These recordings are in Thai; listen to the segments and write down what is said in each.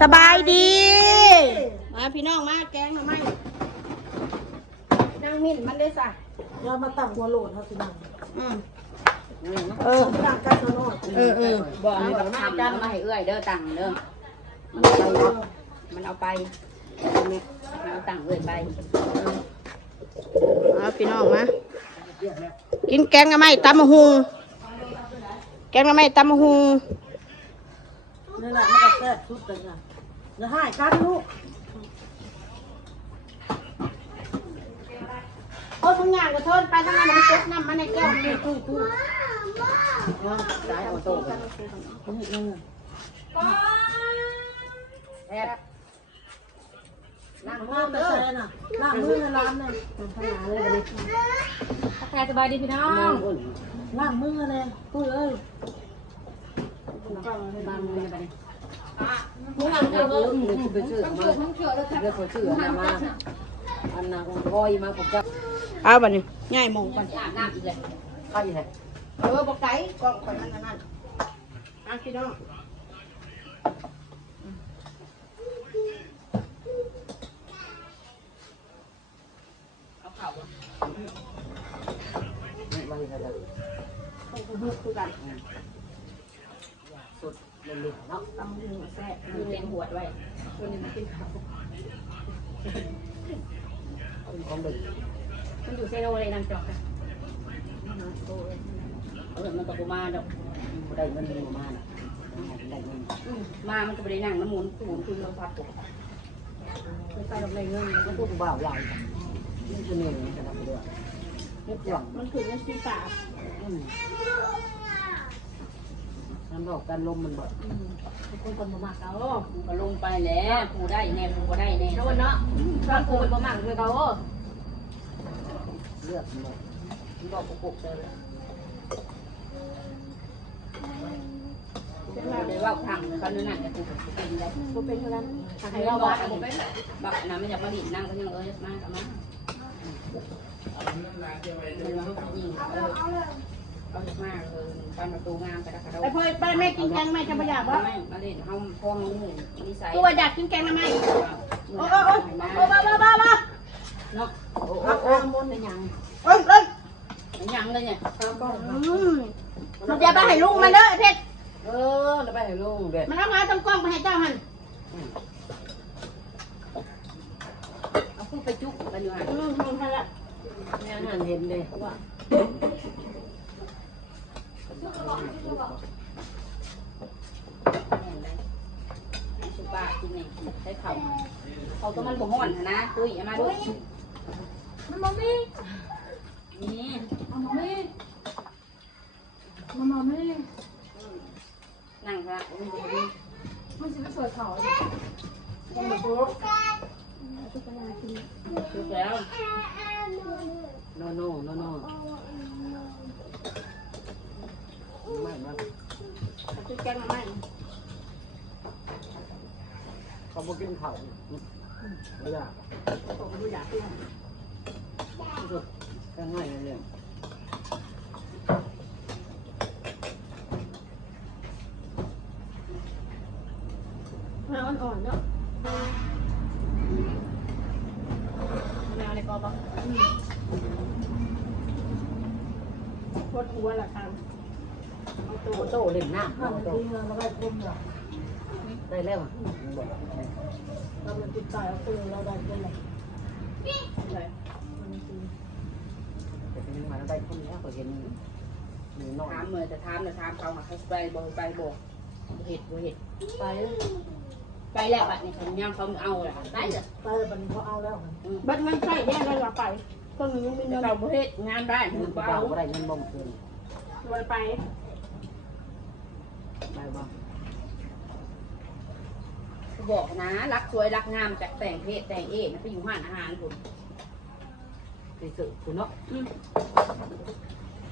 สบายดี มาพี่น้องมาแกงหน่อไม้นั่งมิ่นมันได้สะเรามาตั้งหัวโหลดเขาสินังอืมเออตั้งกันเขาโน่นเออเออบอกให้บอกทำมาให้เอื้อยเด้อตังค์เด้อมันเอาไปมันเอาตังค์เอื้อยไปเอาพี่น้องมากินแกงหน่อไม้ตำมะฮุงแกงหน่อไม้ตำมะฮุงนี่แหละมันก็ แซ่บสุดเลยค่ะอย่าให้กันลูกโอ้ทุกอย่างก็ทนไปทั้งนั้นมันเก็บน้ำมันในแก้วนี่ตุ้ยตุ้ยสายเอาโตกันแอบล้างมือแต่แซ่น่ะล้างมือในร้านเนี่ยทักทายสบายดีพี่น้องล้างมือเลยตุ้ยเอ้ยบางมือไปนี่ มึงเอาเด้อมึงไปซื้อมาเดี๋ยวเขาซื้อมาอันนั้นคอยมาผมจะเอาบัดนี้ง่ายมงก่อนอาบน้ำอีกเลยใครแหละเออบอกไก่กล่องข่อยมันนั่นนั่นอะพี่น้องเอาเข่าไม่ใช่แล้วต้องคุยคุยกันสุด เล่นๆเนาะตำหูแซ่บคือเลี้ยงหัวไว้ตัวนี้มันกินข้าวของด็กมันอยู่เซโนเลยนางจอกอะเอาแบบมันก็บ่มาดอกได้เงินประมาณได้เงินอืมามันก็บ่ได้นั่งน้ำมูลคูนคืนเราพัดตกคือใส่ลงในเงินมันพวกบ่าวใหญ่นี่คือเนี่ยนะครัด้วยนี่กล่องมันคือเงินสีฟ้า น้ำดอกการลมมันบ่คนคนบ่มากเอากูก็ลงไปแล้วกูได้แน่กูก็ได้แน่โดนเนาะถ้ากูบ่มั่งคือเขาเลือดมันบ่กูบอกกูปลุกเลยเลยว่าทางเขานั่นน่ะจะกูเป็นได้บ่เป็นเท่านั้นให้เราบอกกูเป็นบักน้ำมันอยากมาดินนั่งก็ยังเอ้ยมากับมาเอา มาเออตอนประตูงามไปแล้วค่ะเราไอ้พ่อไปแม่กินแกงไม่จะบ่อยากบ่ไม่มาเล่นเฮาพองงูนิสัยกูว่าอยากกินแกงทำไมโอ้โอ้โอ้โอ้บ้าบ้าบ้าบ้าเนาะโอ้โอ้มนต์ยังเอ้ยเอ้ยยังเลยเนี่ยอืมมันจะไปให้ลุงมันเด้อเพชรเออแล้วไปให้ลุงเด็ดมันเอามาต้องกล้องไปให้เจ้าหันเอาคู่ไปจุกกันอยู่ห่างอืมทำละแม่นั่นเห็นเลยว่า สุปากินนี่ใช้เขาเขาตัวมันบ่ฮ้อนนะตุ้ยมาด้วยมันบ่มีนี่มันบ่มีมันบ่มีนั่งละมันสิไปเปิดเขาจุกแล้วโนโน่โนโน่ไม่มา คือ แกงทำไมเขาบอกกินข้าวไม่ยากผมดูอยากกินสุดก็ง่ายเลยมาอ่อนๆเนาะแมวในกอปะโคตรหัวละครับโตโตเล่นน้ำมันดีเงินเราได้คุ้มหรอได้แล้วเรามันติดใจเอาคือเราได้คุ้มเลยเลยแต่เป็นมาได้คนนี้วก็เห็นน้อยถามเมื่อจะถามจะถามเขาเขาไปบ่ไปบ่เห็ดเห็ดไปไปแล้วอะนี่เขายังเขาเอาละได้จ้ะไปบันเขาเอาแล้วบัดมันใช่แน่เลยเราไปก็มีมีเงินเราเฮ็ดงานได้เงิถึนเปบ่ล่าเอาได้เงินบ่มคืนเราไป ได้บ่บอกนะรักสวยรักงามจากแต่งเพศแต่งเอกนะไปอยู่ห้านอาหารผมไปซื้อคุณเนาะอืม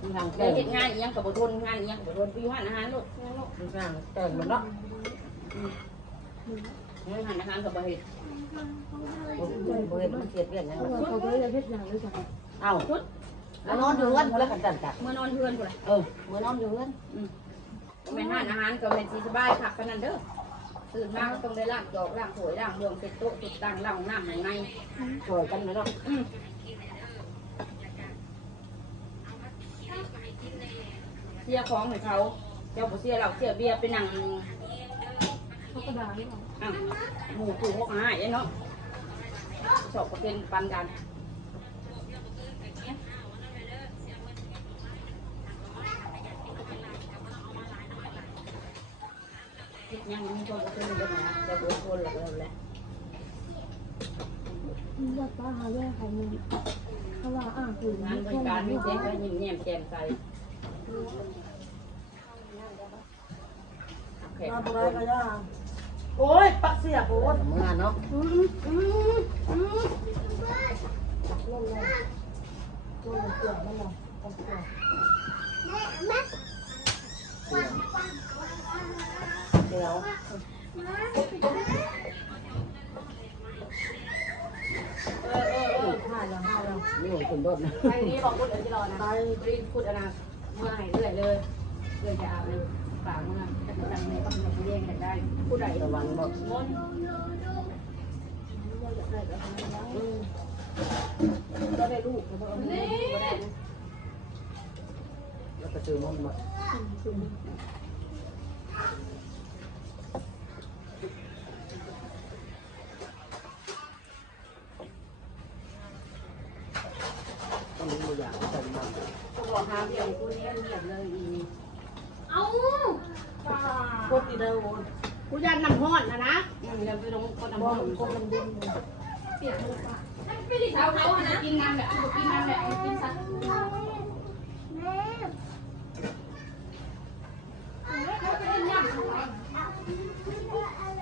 มีทางเคแต่ยงเฮ็ดงานอีหยังกับบทนงานอีหยังกับบทนไปอยู่ห้านอาหารลูกนั่นลูกมีทางแต่งมันเนาะอยู่ห้านอาหารกับบเฮ็ดบ่เห็นมันเสียดเรียนยังเขาไปเลยเพชรอย่างเลยจ้ะเอ้าแล้วนอนอยู่เงินแล้วกันจัดจัดเมื่อนอนเพื่อนพุ่นล่ะเออเมื่อนอนอยู่เงิน แม่นห้านอาหารก็แม่นสิสบายคักปานนั้นเด้อตื่นมาก็ต้องได้ล้างจอกล้างถ้วยล้างรวมเป็นโต๊ะติดตั้งล้างน้ำอย่างไงช่วยกันนะเนาะอืมเสียของให้เขาเจ้าบ่เสียเราเสียเบียร์ไปนั่งเขาก็ด่าไม่ออกอะหมูถูกหกหายเนาะสอบก็เป็นปันกัน ยังมีคนก็เป็นเยอะนะจะโดนคนหรืออะไรแหละว่าป้าหาแย่ของมึงเขาว่าอ่างคืนงานบริการมีเจ๊ก็ยิ้มแย้มแจ่มใสแขกมาทุบ่กได้คนก็ย่าโอ้ยปักเสียโอ้ยเมื่อเนาะอืมอืมอืมลงเลยลงเกลือมันหรอเอาเกลือเดี๋ยว เออเออเออห้าแล้วห้าแล้วนี่ผมขึ้นรถนะไปนี้บอกพูดเดี๋ยวจะรอนะไปรีบพูดนะเมื่อให้เรื่อยเลยเรื่อยจะเอาเลยฝากเมื่อจะจำในต้องมาเรียกันได้ผู้ใดระวังบอกมนก็ได้ลูกก็ได้นี่ก็ได้แล้วก็ซื้อมนมา บอกหาเบี่ยงกูนี้เหียบเลยอีเอาโคตรดีเด้อโอ้ยกูยันน้ำห้อนนะนะอืมแล้วไปลงคนน้ำมันมันคนมันเย็นเปียกเลยป้าไม่ได้เท้าเขานะกินน้ำแบบกินน้ำแบบกินสัตว์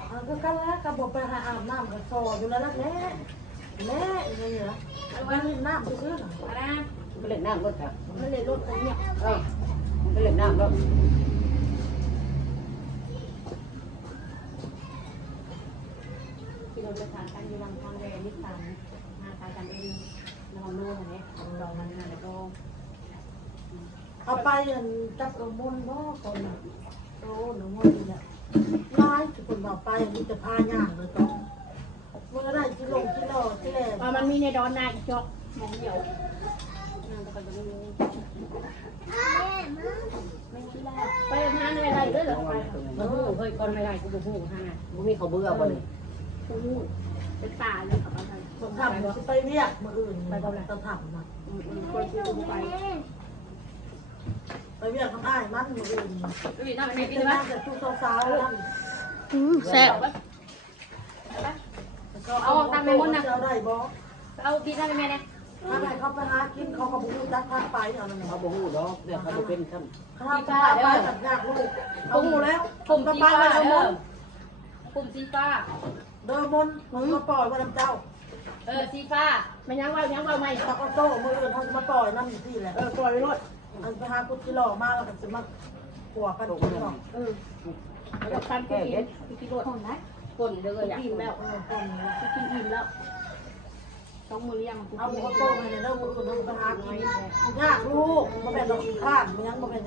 เอาคือกันล้ก็บ่ไปหาอาบน้ำก็ซออยู่แล้วละแม่แม่นี่เหรอเอาไว้นี่น้ำซื่อๆน่ะอะไร ไปเล่นน้ำรถค่ะไม่เลยรถผมเนี่ยเออไปเล่นน้ำรถที่เราจะทานกันอยู่วังทางแดนนิสานมาทานกันเองนอนนู่นอะไรเรามันนั่นแล้วก็เอาไปอันจับกระมนบ่คนน่ะโอ้หนูมนนี่แหละลายที่คนเอาไปมีแต่พาย่างเลยต้องเมื่อได้ที่ลงที่รอที่แลว่ามันมีในดอนนาอีกจอกมองเดียวนั่งกันตรงนี้ ไปหานอะไรด้วยเหรอไปมาหูเฮ้ยคนไม่ได้กูบอกหูฮะมันมีเขาเบื่อบ่เลยกูมูดเป็นป่าเลยกับอะไรผมทำสิไปเรียกมื้ออื่นไปตอนต้องทำนะอืมอืมคนกูไปไปเรียกทำอ้ายมันมื้ออื่นดูดิน่าเป็นมีไงกิแต่นไหมน่าจะทุกสาวๆนั่นแซ่บเอาได้บ่เอากินได้ไหมเนี่ย ถ้าได้เขาไปหากินเขาก็บ่รู้จักทางไปเอานั่นเขาน่ะบ่ฮู้ดอกเดี๋ยวเขาจะเป็นขั้นเขาพาไปกับยากลูกเอาหมูแล้วผมก็ไปไว้แล้วมนปุ่มสีฟ้าเดิมมนมันมาปล่อยไว้ลำเจ้า เออสีฟ้ามันยังว่ายังว่าไม่ตะกโต้มืออื่นเขามาปล่อยนั่นที่แหละเออปล่อยไปรถอันไปหาพุทธิหล่อมาแล้วก็จะมาขัวกันตรงนี้หรอกเออแล้วคันกูกินกูกินรถนะคนเด้ออยากกินแล้วเออตอนนี้กูกินอิ่มแล้ว สองมือยังกูเอากินกระโต้ไปเลยเด้อมืออื่นเขาไปหากินยากลูกมันเป็นดอกข้านมันยังมันเป็น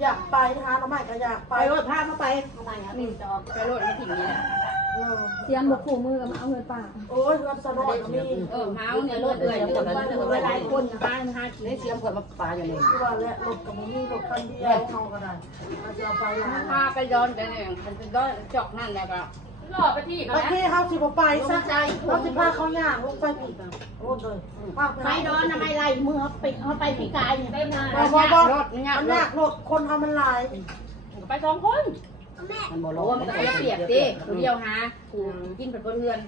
อยากไปหาหน่อไม้ก็อยากไปไปรถพาเข้าไปทำไมอะนี่จอไปรถมาถึงนี่แหละเออเสียนบอกขู่มือกับเอาเงินป่าโอ้ยเงินสนอยก็มีเออเมาส์เนี่ยรถเอื่อยเดือดว่าจะเวไปลาได้คนนะคะห้ากินี่นเสียมคนมาปลาอย่างนี้ที่ว่าและรถกับมีรถคันเดียวเขาก็ได้อาจจะเอาไปหลายพาไปย้อนไปเนี่ยมันเป็นย้อนจอกนั่นแหละก็ รอไปที่บางทีเขาสิบไปซะเขาสิพาเขาย่างลงไปผิดอะโอ้เลยพาไปไม่ดอนทำไมไรมือเขาปิดเขาไปพิการเนี่ยเต็มเลยบ่บ่บ่รถเนี่ยมันรยาถกรถคนทำมันหลายไปสองคน มันบ่โอ้ร้อนมันก็เปียกดิเดียวหากูกินเป็นคนเรือน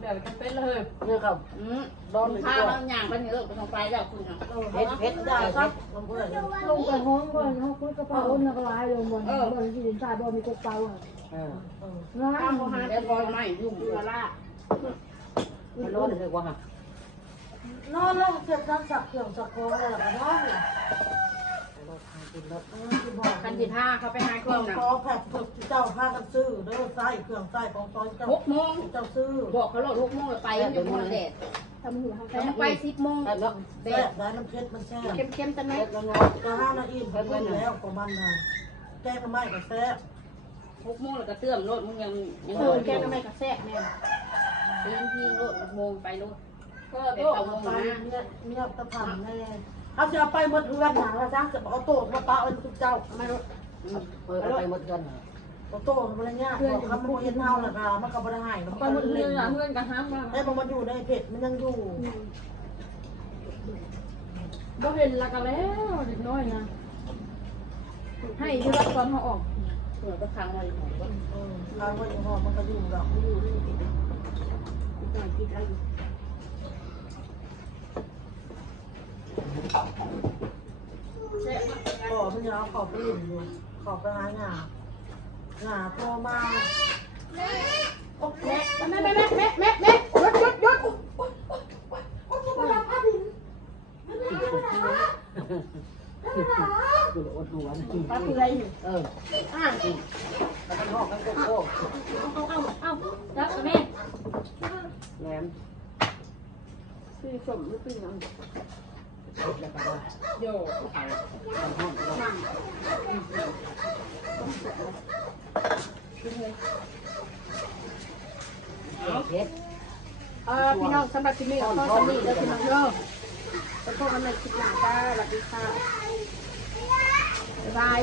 เดี๋ยวจะเป็นเลยเนี่ยครับอืมโดนข้าวบางอย่างมันเยอะไปทางไปแล้วคุณเนาะเฮ็ดเฮ็ดได้ครับลงไปเลยลงไปห้องก่อนห้องคุยกระเป๋าอ้นกระไรลงบนบนที่ดินชาบนมีกระเป๋าอะเออร้าข้าวนหาแล้วพอไม่ยุ่งเวลามันร้อนเลยว่าฮะนอนแล้วเก็บน้ำสักเครื่องสักโค้งอะไรก็นอนเลยรถทางกินรถ เออที่บอกคันที่ห้าเขาไปหาเคเครื่รื่อองงนะคอแผดฝึกที่เจ้าพากันซื้อเด้อไส้เครื่องไส้ของซอยเจ้าหกโมงเจ้าซื้อบอกเขาโหลดหกโมงไปมันจะมันแดดทำอยู่ห้องแต่มันไปสิบโมงแต่เนาะแดแซ่ดบได้มันเผ็ดมันแซ่บเข้มๆแต่ไหมเล็กแล้วเนาะก็ห้านาทีเพิ่มแล้วของมันนะแกงน้ำไม้ก็แซ่บหกโมงแล้วก็เตื้อมรถมึงยังยังเออแกงน้ำไม้กระแซ่บแม่ตีนพี่รถโมงไปรถก็ไปโตเอาโมงไปนะเนี่ยเนี่ยตะพันแน่ เอาจะเอาไปหมดเรือนหนาว่าจ้าจะเอาโต๊ะมาปะเอาทุกเจ้าทำไมรู้เปิดไปหมดกันเอาโต๊ะมันอะไรเงี้ยบอกคำมันเห็นเท่าละค่ะมันก็บ่ได้ให้มันไปหมดเล่เงินนอะเพื่อนกับห้ามมาไอ้พอมันอยู่ในเพจมันยังอยู่บ่เห็นละกันแล้วเด็กน้อยนะให้ที่รับตอนเขาออกเปิดก็ค้างไว้ของก็เออทางไว่าอยู่ห้องมันก็อยู่ดอกไม่อยู่นี่ติดติดติดติด ขอพี่น้องขอไปหลินอยู่ขอไปหาหงาหงาโทรมาโอ้แม่แม่แม่แม่แม่แม่แม่หยุดหยุดหยุดคืออดหัวนะปลาเปื่อยอยู่เอออะแล้วก็ห้องกันโก้เอาเอาเอาจับแม่แหลมสีสมหรือสีน้ำ แล้วก็โย่เอาห้องก็เพชรเออพี่น้องสำหรับที่นี่ขอสำนีแล้วพี่น้องเด้อขอโทษกันในคลิปหน้าจ้าสวัสดีค่ะบ๊ายบาย